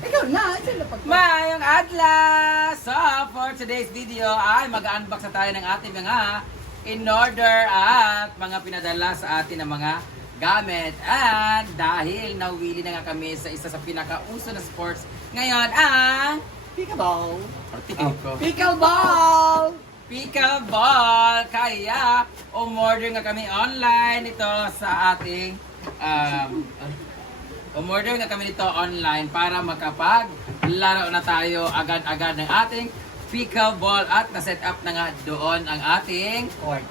Ikaw na, sila pag... Mayong adlaw! So, for today's video ay mag-unbox na tayo ng ating mga in-order at mga pinadala sa atin ng mga gamit. And dahil nawili na nga kami sa isa sa pinakauso na sports ngayon ang... Pickleball. Artikin ko. Pickleball! Pickleball! Kaya, umorder nga kami online ito sa ating umorder nga kami nito online para makapaglaro na tayo agad-agad ng ating pickleball at na-set up na nga doon ang ating court.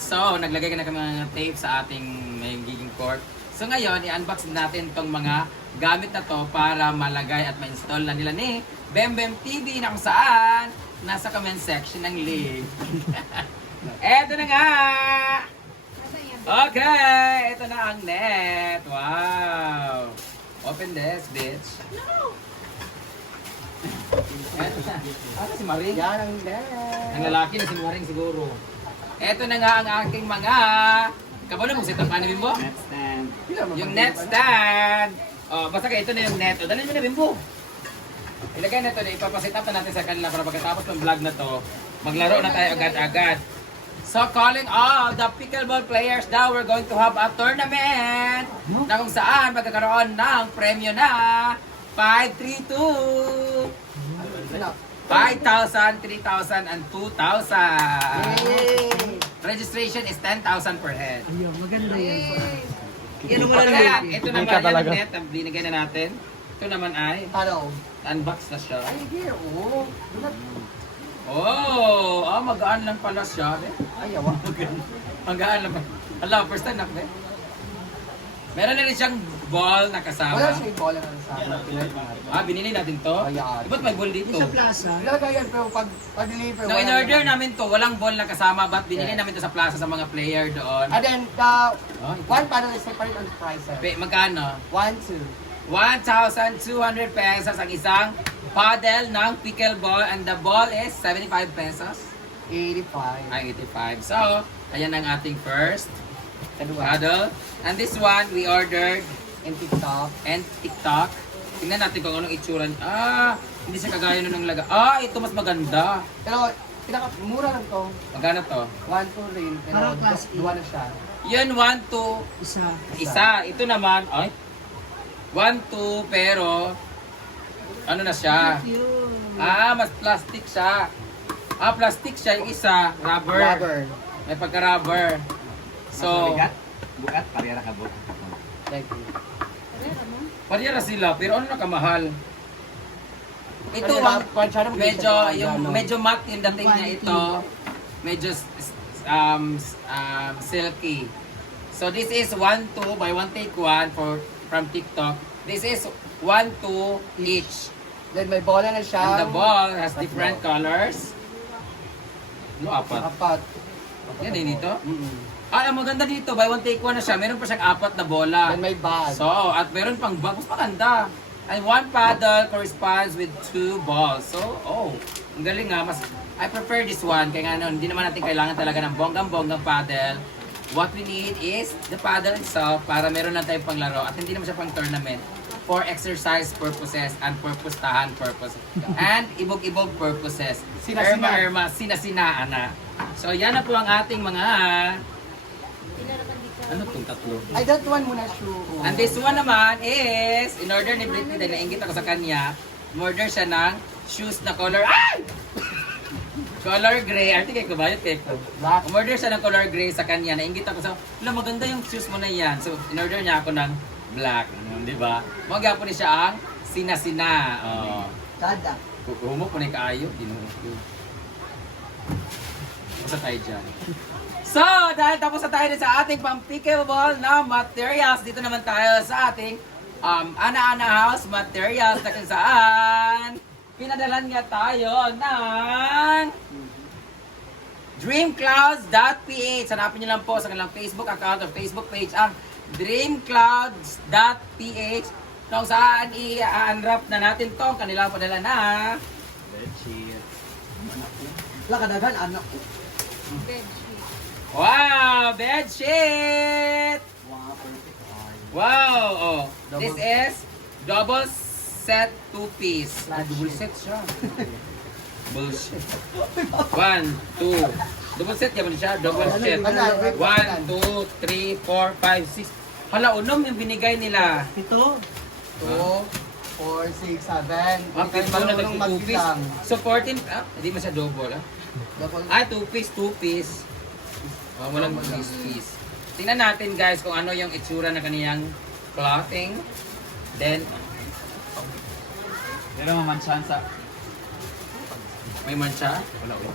So, naglagay na kami ng tape sa ating magiging court. So, ngayon, i-unbox natin tong mga gamit na to para malagay at ma-install na nila ni Bembem TV na kung saan nasa comment section ng link. Eto na nga! Okay, ito na ang net. Wow. Open this, bitch. No. Ano si Maring? Yan ang net. Ang lalaki na si Maring siguro. Ito na nga ang aking mga... Kabalo mo set up ano, Bimbo? Net stand. Yung net stand. Oh, basta ka ito na yung net. O, dalhin mo na, Bimbo. Ilagay na ito na ipapasit up na natin sa kanila para pagkatapos ng vlog na to, maglaro na tayo agad-agad. So, calling all the pickleball players now, we're going to have a tournament na kung saan magkakaroon ng premyo na 5,3,2, 5,000, 3,000, and 2,000. Yay! Registration is 10,000 per head. Ayun, maganda yan. Yan mo lang. Ito naman yung net na binigay na natin. Ito naman ay Ano? unbox na siya. Ay, here, oh. Magaan lang pala siya. Ay, awa. Magaan lang pala. Ala, first time na ba? Meron na rin siyang ball na Wala kasama. siya yung bola na sa akin. Binili natin to? Ayan. Ba't may ball dito? Ilagay yan, pero pag-deliver, Nung in-order namin to, walang ball na kasama, but binili namin to sa plaza sa mga player doon. And then, one paddle is separate on the prices. Magkano? 1, 2. 1,200 pesos ang isang paddle ng pickleball and the ball is 75 pesos. 85. Ay, 85. So, ayan ang ating first Dalawa. paddle. And this one, we ordered And TikTok. and TikTok. Tingnan natin kung anong itsura niya. Hindi siya kagaya nung laga. Ito mas maganda. Pero, mura lang to. Magkano to? 1, 2 rin. Pero, duwa na siya. Yun, 1, 2. Isa. Ito naman, 1, 2, pero ano na siya? Mas plastic siya. Plastic siya yung isa. Rubber. Rubber. May pagka-rubber. So, Bukat, parera ka bukat. Thank you. parehara sila, pero ano na kamahal? Ito, medyo matte yung dating niya ito. Medyo silky. So, this is 1, 2 by 1 take 1 from TikTok. This is 1, 2 each. Then, may bola na siya. And the ball has different colors. Apat. Apat. Yan din dito. Mm-hmm. Ang maganda dito, by 1 take 1 na siya. Meron pa siyang 4 na bola. Then, may bag. So, at meron pang bag. Mas maganda. And 1 paddle corresponds with 2 balls. So, ang galing nga. I prefer this one. Kaya nga, hindi naman natin kailangan talaga ng bonggang-bonggang paddle. What we need is the paddle itself para meron lang tayong panglaro. At hindi naman siya pang tournament. For exercise purposes and purpustahan purposes. And ibog-ibog purposes. Irma, sinasinaan na. So, yan na po ang ating mga... Ano itong tatlo? Ay, that one muna shoe. And this one naman is, in order ni Britney, dahil nainggit ako sa kanya, order siya ng shoes na color... Ay! Color gray. Arte kay ko ba? Yun kay ko. Black. Umorder siya ng color gray sa kanya. Nainggit ako sa, maganda yung shoes mo na yan. So, in-order niya ako ng black. Di ba? Magapo ni siya ang sina-sina. Dada. Kukumo po na yung kaayo. Basta tayo dyan. So, dahil tapos na tayo sa ating pang-pickleball na materials, dito naman tayo sa ating Ana-Ana House materials na kung saan pinadalan nga tayo ng dreamclouds.ph. Hanapin nyo lang po sa kanilang Facebook account or Facebook page ang dreamclouds.ph kung saan i-unwrap na natin tong kanilang padala na Bedsheet. Wala ka dagan, anak ko. wow, bedsheet! Wow, perfect. Wow! Oh. Double. This is double set 2-piece. Double set siya. Bullshit. 1, 2. Double set yaman siya. Double set. 1, 2, 3, 4, 5, 6. Hala, unom yung binigay nila. Ito. 2, 4, 6, 7. Ang pito na nag 2-piece. So 14, hindi man siya double. Double. 2-piece. Walang piece. Tingnan natin guys kung ano yung itsura ng kaniyang clothing. Then, Pero mamansyan sa... may mancha. Wala ulo.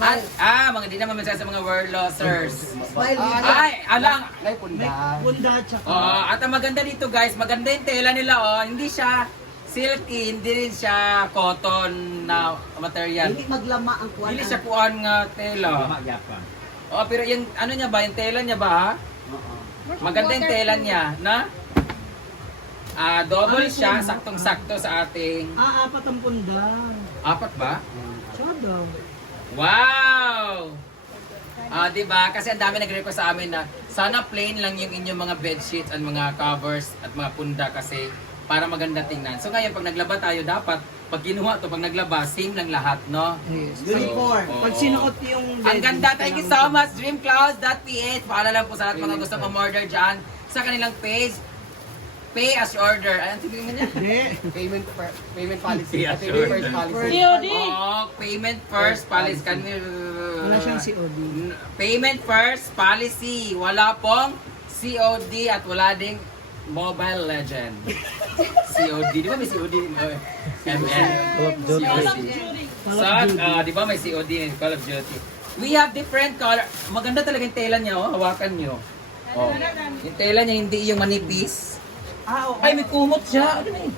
At, mga di naman mancha sa mga word losers. Smile. Ay, alang. May punda. Bunda tsaka. At ang maganda dito guys, maganda yung tela nila oh. Hindi siya silky, hindi rin siya cotton na material. Hindi maglama ang kuwan. Hindi siya kuan nga tela. Magyapang. Oh, pero yung ano niya ba, yung tela niya ba ha? Maganda yung tela niya, na? Double siya, saktong-sakto sa ating... Apat ang punda. 4 ba? Siya daw. Wow! Diba? Kasi ang dami nag-request sa amin na sana plain lang yung inyong mga bedsheets at mga covers at mga punda kasi para maganda tingnan. So ngayon, pag naglaba tayo, dapat pag kinuha to, pag naglaba, same lang lahat, no? Yes. So, Uniform. oo. Pag sinuot yung Ang ganda, thank you so much, dreamclouds.ph. Paalala lang po sa lahat mga gusto mag-order dyan sa kanilang page. Pay as you order. Anong tignan niya? Payment policy. Yeah, Payment sure. first policy. COD. Oh, payment first policy. Can we... Wala siyang COD. Payment first policy. Wala pong COD at wala ding Mobile Legend. COD. Di ba may COD? ML. COD. So, di ba may COD in Call of Duty? We have different color. Maganda talaga yung tela niya, oh. Hawakan niyo. Oh. Yung tela niya hindi yung manipis. Okay. Ay, may kumot siya. Ano na eh?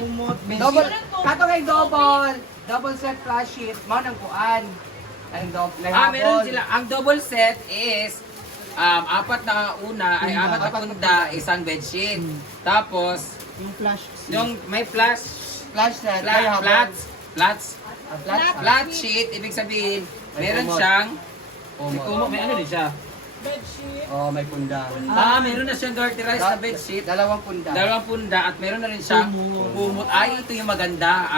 Kumot. Double. Kato kay double. Double set flash sheet. Mao nang kuan. Ang double. Meron sila. Ang double set is 4 na una ay 4 na punda, isang bedsheet. Tapos, Yung flash. yung may flash, Flash set. may habon. flat sheet, ibig sabihin, meron siyang, may ano din siya? Oh, may punda. Meron na siyang garterized na bedsheet. Dalawang punda. Dalawang punda at meron na rin siyang kumot. Ay, ito yung maganda.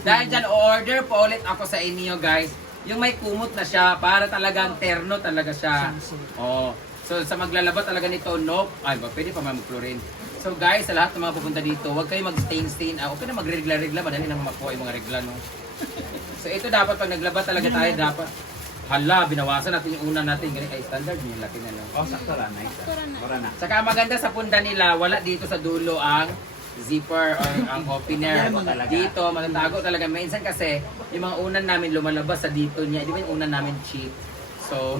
Dahil dyan, order po ulit ako sa inyo guys. Yung may kumot na siya, para talagang terno talaga siya. Oh. So sa maglalaba talaga nito, no. Ay, pwede pa mag-chlorine. So guys, sa lahat ng mga pupunta dito, huwag kayo mag-stain. Okay na magregla-regla, madali na makuha yung mga regla, no. So ito dapat, pag naglaba talaga tayo, dapat, hala, binawasan natin yung una natin. Ganun ay standard, yung laki na, no. Oh, sakto lang. Nice. Mura na. Saka maganda sa punda nila, wala dito sa dulo ang zipper or ang opener. Dito, matatago talaga. Minsan kasi, yung mga unan namin lumalabas sa dito niya. Di ba yung unan namin cheap? So,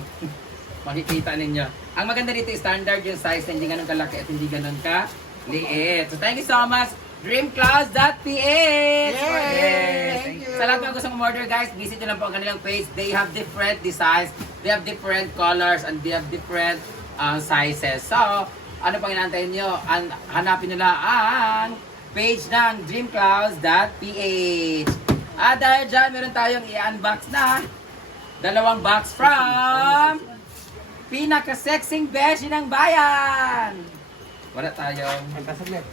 makikita ninyo. Ang maganda dito, standard yung size na hindi ganun kalaki at hindi ganun ka liit. So, thank you so much, dreamclouds.ph! Thank you. Sa lahat ng gustong umorder, guys, visit nyo lang po ang kanilang page. They have different designs, they have different colors, and they have different sizes. So, ano pang inaantayin nyo? Hanapin nila ang page ng dreamclouds.ph. At dahil dyan, meron tayong i-unbox na 2 box from pinaka-sexing beshi ng bayan. Wala tayong... Ang kasaglit.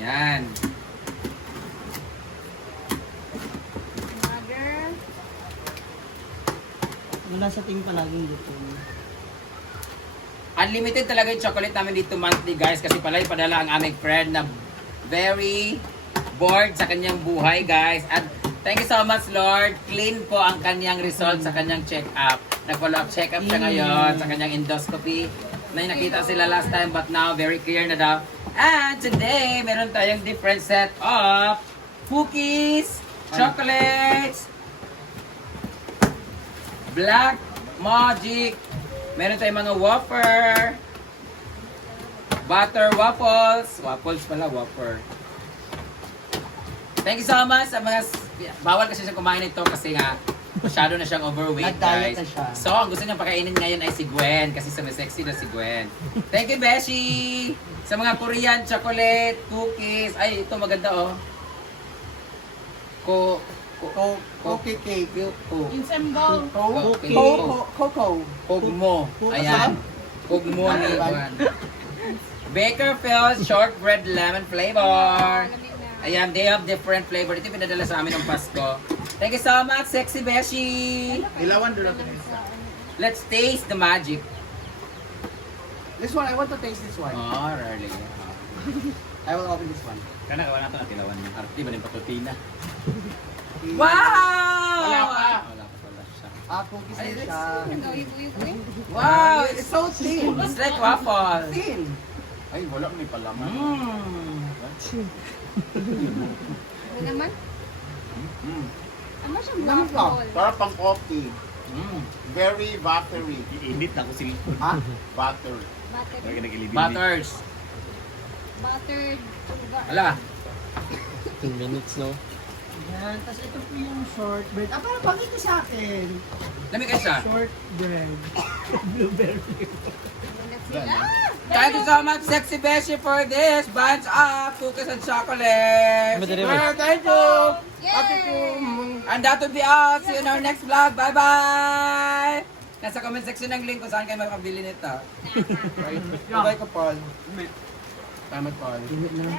Ayan. Wala sa ting palaging dito. Unlimited talaga yung chocolate namin dito monthly guys kasi pala ipadala ang aming friend na very bored sa kanyang buhay guys. At thank you so much Lord. Clean po ang kanyang result sa kanyang check-up. Nag-follow up check-up siya ngayon sa kanyang endoscopy. May nakita sila last time but now very clear na daw. And today, meron tayong different set of cookies, chocolates, Black Magic, meron tayong mga wafer, butter waffles pala, wafer. Thank you so much sa mga, bawal kasi siya kumain ito kasi nga, masyado na siyang overweight Nag-diet guys. na siya. So, ang gusto niyang pakainin ngayon ay si Gwen kasi sexy na si Gwen. Thank you, Beshi! Sa mga Korean chocolate, cookies. Ay, ito maganda oh. Cookie cake. Insemble. Okay. Coco. Pugmo. Ayan. Pugmo ni Juan. Bakerfield shortbread lemon flavor. Ayan, they have different flavor. Ito yung pinadala sa amin ng Pasko. Thank you so much, Sexy Beshi. Ilawan doon natin. Let's taste the magic. This one, I want to taste this one. Oh, really? I will open this one. Kana kawan nato natin ilawan niya. Arti ba din patutina? Wow! Wala pa. Wala pa pala siya. Cookies Ay, na this- siya. Wow! It's so thin. It's like waffle. Thin. Ay, wala may palaman. Mmm. Ano naman? Mm. Ano siyang Lamig ka. waffle? Para pang coffee. Mm. Very buttery. Iinit ako si Ha? Butter. Buttered. Kaya nag-ilibili. Butters. Buttered sugar. Ala. 15 minutes, no? Yan. Tapos ito po yung shortbread. Ah, parang bakit ito sa akin? Lamig ka siya. Shortbread. Blueberry. Thank you so much, Sexy Beshi, for this bunch of cookies and chocolate. Madali. Thank you. Yay! And that will be all. See you in our next vlog. Bye-bye! Nasa comment section ng link kung saan kayo makabili nito. Bye ka, Paul. Salamat, Paul. Init na.